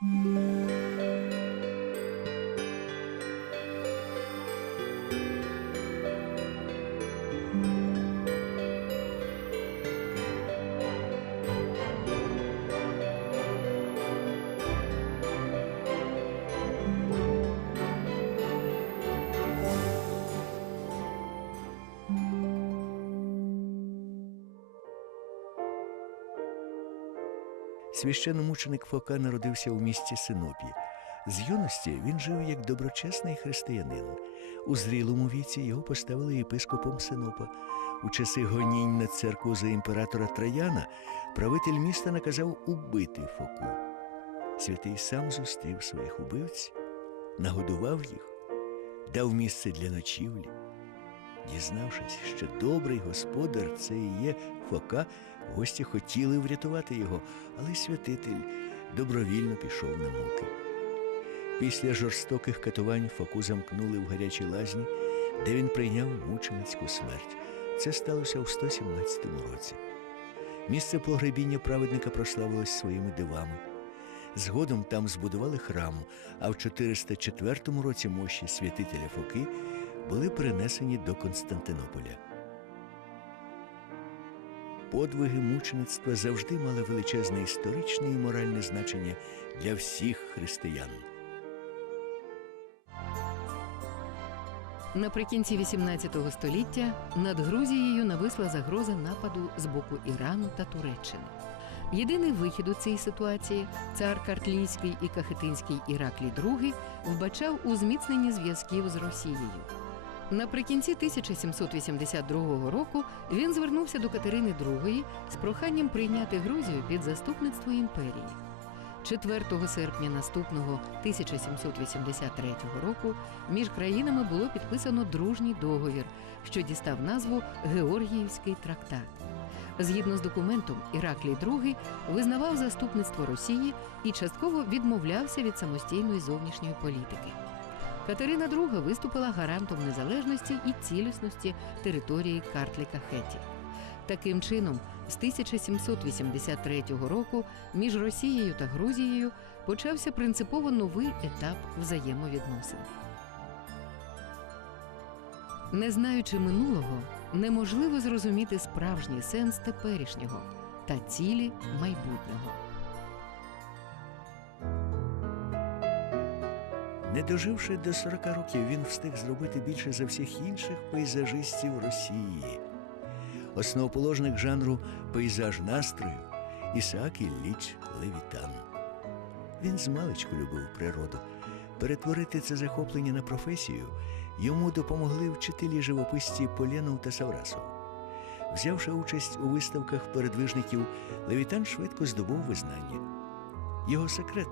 Música Священномученик Фока народився у місті Синопі. З юності він жив як доброчесний християнин. У зрілому віці його поставили єпископом Синопа. У часи гонінь на церкву за імператора Трояна правитель міста наказав убити Фоку. Святий сам зустрів своїх убивць, нагодував їх, дав місце для ночівлі. Дізнавшись, що добрий господар це і є Фока, гості хотіли врятувати його, але святитель добровільно пішов на муки. Після жорстоких катувань Фоку замкнули в гарячій лазні, де він прийняв мученицьку смерть. Це сталося у 117 році. Місце погребіння праведника прославилось своїми дивами. Згодом там збудували храм, а в 404 році мощі святителя Фоки були перенесені до Константинополя. Подвиги мучеництва завжди мали величезне історичне і моральне значення для всіх християн. Наприкінці 18 століття над Грузією нависла загроза нападу з боку Ірану та Туреччини. Єдиний вихід у цій ситуації цар Картлійський і Кахетинський Іраклій II вбачав у зміцненні зв'язків з Росією. Наприкінці 1782 року він звернувся до Катерини II з проханням прийняти Грузію під заступництво імперії. 4 серпня наступного 1783 року між країнами було підписано дружній договір, що дістав назву Георгіївський трактат. Згідно з документом, Іраклій II визнавав заступництво Росії і частково відмовлявся від самостійної зовнішньої політики. Катерина II виступила гарантом незалежності і цілісності території Картліка Хеті. Таким чином, з 1783 року між Росією та Грузією почався принципово новий етап взаємовідносин. Не знаючи минулого, неможливо зрозуміти справжній сенс теперішнього та цілі майбутнього. Не доживши до 40 років, він встиг зробити більше за всіх інших пейзажистів Росії. Основоположник жанру пейзаж настрою Ісаак Ілліч Левітан. Він змалечку любив природу. Перетворити це захоплення на професію йому допомогли вчителі живописці Полєнов та Саврасов. Взявши участь у виставках передвижників, Левітан швидко здобув визнання. Його секрет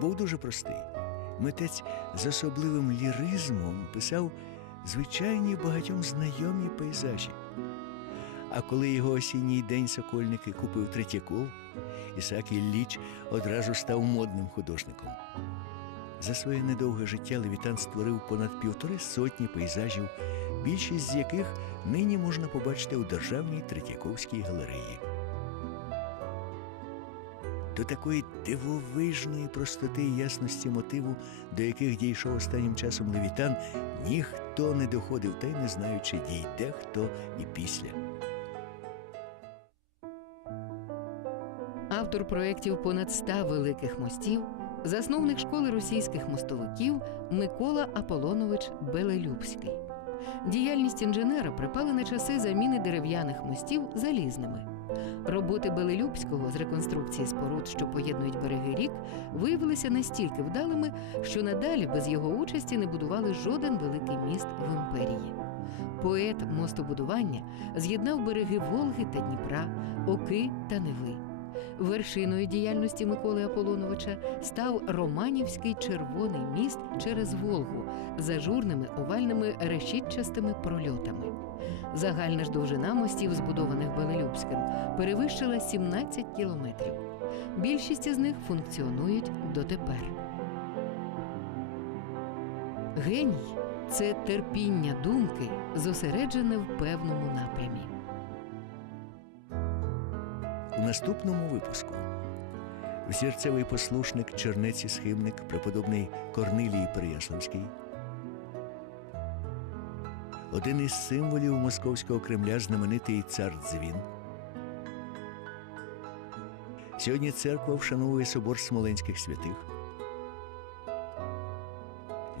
був дуже простий. Митець з особливим ліризмом писав звичайні багатьом знайомі пейзажі. А коли його осінній день сокольники купив Третьяков, Ісаак Ілліч одразу став модним художником. За своє недовге життя Левітан створив понад півтори сотні пейзажів, більшість з яких нині можна побачити у Державній Третьяковській галереї. До такої дивовижної простоти і ясності мотиву, до яких дійшов останнім часом Левітан, ніхто не доходив, та й не знаю, чи дійде хто і після. Автор проєктів понад 100 великих мостів, засновник школи російських мостовиків Микола Аполонович Белелюбський. Діяльність інженера припала на часи заміни дерев'яних мостів залізними. Роботи Белелюбського з реконструкції споруд, що поєднують береги рік, виявилися настільки вдалими, що надалі без його участі не будували жоден великий міст в імперії. Поет мостобудування з'єднав береги Волги та Дніпра, Оки та Неви. Вершиною діяльності Миколи Аполоновича став Романівський червоний міст через Волгу з ажурними овальними решітчастими прольотами. Загальна ж довжина мостів, збудованих Белелюбським, перевищила 17 кілометрів. Більшість із них функціонують дотепер. Геній це терпіння думки, зосереджене в певному напрямі. У наступному випуску взірцевий послушник, чернець і схимник, преподобний Корнилій Переяславський. Один із символів московського Кремля знаменитий цар Дзвін. Сьогодні церква вшановує собор Смоленських святих.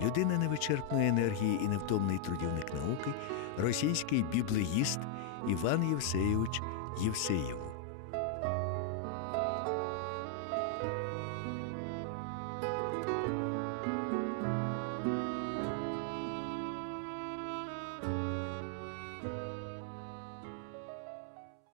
Людина невичерпної енергії і невтомний трудівник науки, російський біблеїст Іван Євсеєвич Євсеєв.